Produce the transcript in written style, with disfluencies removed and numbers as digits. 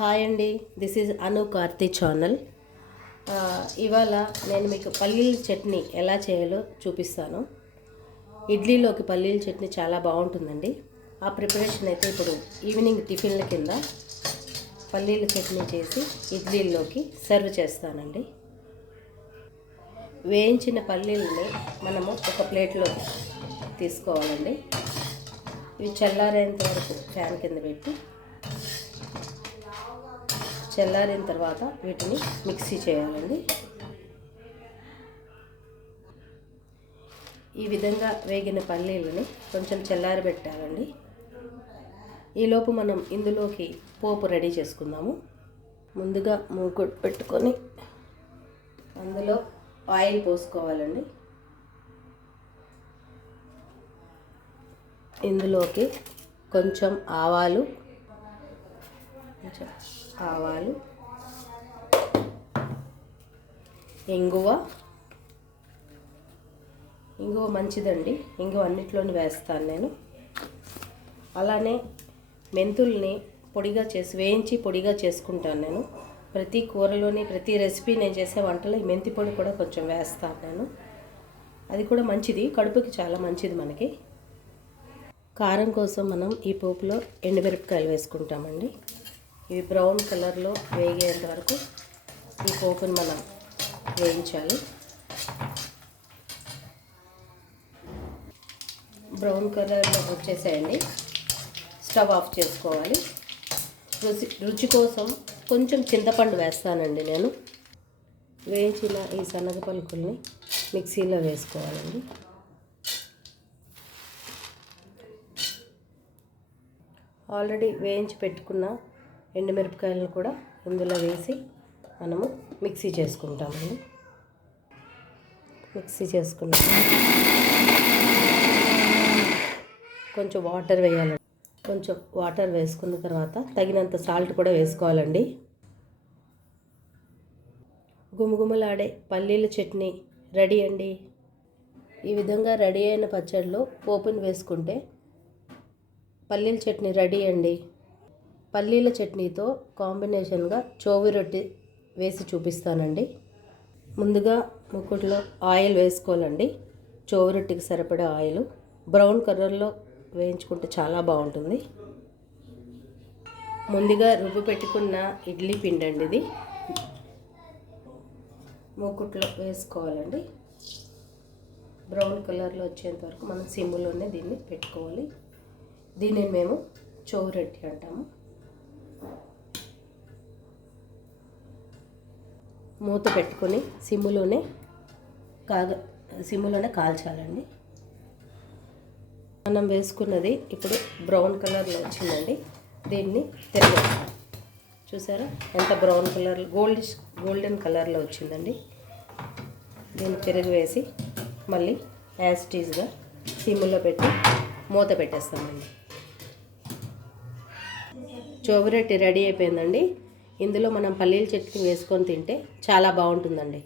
Hi అండి, this is Anu Karthi channel. ఇవాళ నేను మీకు పల్లీల చట్నీ ఎలా చేయాలో చూపిస్తాను. ఇడ్లీలోకి పల్లీల చట్నీ చాలా బాగుంటుందండి. ఆ ప్రిపరేషన్ అయితే ఇప్పుడు ఈవినింగ్ టిఫిన్ల కింద పల్లీల చట్నీ చేసి ఇడ్లీల్లోకి సర్వ్ చేస్తానండి. వేయించిన పల్లీలని మనము ఒక ప్లేట్లో తీసుకోవాలండి. ఇవి చల్లారేంత వరకు ఫ్యాన్ కింద పెట్టి చల్లారిన తర్వాత వీటిని మిక్సీ చేయాలండి. ఈ విధంగా వేగిన పల్లీలని కొంచెం చల్లారబెట్టాలండి. ఈలోపు మనం ఇందులోకి పోపు రెడీ చేసుకుందాము. ముందుగా మూకుడు పెట్టుకొని అందులో ఆయిల్ పోసుకోవాలండి. ఇందులోకి కొంచెం ఆవాలు, ఇంగువ మంచిదండి. ఇంగువ అన్నిట్లోని వేస్తాను నేను. అలానే మెంతుల్ని వేయించి పొడిగా చేసుకుంటాను నేను. ప్రతి కూరలోని ప్రతి రెసిపీ నేను చేసే వంటలో ఈ మెంతి పొడి కూడా కొంచెం వేస్తాను నేను. అది కూడా మంచిది, కడుపుకి చాలా మంచిది మనకి. కారం కోసం మనం ఈ పోపులో ఎండుమిరపకాయలు వేసుకుంటామండి. ఇవి బ్రౌన్ కలర్లో వేగేంత వరకు ఈ పోపుని మనం వేయించాలి. బ్రౌన్ కలర్లో వచ్చేసేయండి. స్టవ్ ఆఫ్ చేసుకోవాలి. రుచి కోసం కొంచెం చింతపండు వేస్తానండి నేను. వేయించిన ఈ శనగ పలుకుల్ని మిక్సీలో వేసుకోవాలండి. ఆల్రెడీ వేయించి పెట్టుకున్న ఎండుమిరపకాయలను కూడా ఇందులో వేసి మనము మిక్సీ చేసుకుంటామండి. మిక్సీ చేసుకున్నాం. కొంచెం వాటర్ వేయాలండి. కొంచెం వాటర్ వేసుకున్న తర్వాత తగినంత సాల్ట్ కూడా వేసుకోవాలండి. గుమగుమలాడే పల్లీల చట్నీ రెడీ అండి. ఈ విధంగా రెడీ అయిన పచ్చడిలో పోపుని వేసుకుంటే పల్లీల చట్నీ రెడీ అండి. పల్లీల చట్నీతో కాంబినేషన్గా చోవి రొట్టి వేసి చూపిస్తానండి. ముందుగా ముక్కుట్లో ఆయిల్ వేసుకోవాలండి. చోవి రొట్టికి సరిపడే ఆయిల్ బ్రౌన్ కలర్లో వేయించుకుంటే చాలా బాగుంటుంది. ముందుగా రుబ్బు పెట్టుకున్న ఇడ్లీ పిండి అండి ఇది. మూకుట్లో వేసుకోవాలండి. బ్రౌన్ కలర్లో వచ్చేంత వరకు మనం సిమ్లోనే దీన్ని పెట్టుకోవాలి. దీనిని మేము చోవి రొట్టి అంటాము. మూత పెట్టుకొని సిమ్లోనే కాల్చాలండి. మనం వేసుకున్నది ఇప్పుడు బ్రౌన్ కలర్లో వచ్చిందండి. దీన్ని తిరగేస్తాం. చూసారా ఎంత బ్రౌన్ కలర్ గోల్డెన్ కలర్లో వచ్చిందండి. దీన్ని తిరిగి వేసి మళ్ళీ యాజ్ టీజ్గా సిమ్లో పెట్టి మూత పెట్టేస్తామండి. చోవి రొట్టి రెడీ అయిపోయిందండి. ఇందులో మనం పల్లీల చట్నీ వేసుకొని తింటే చాలా బాగుంటుందండి.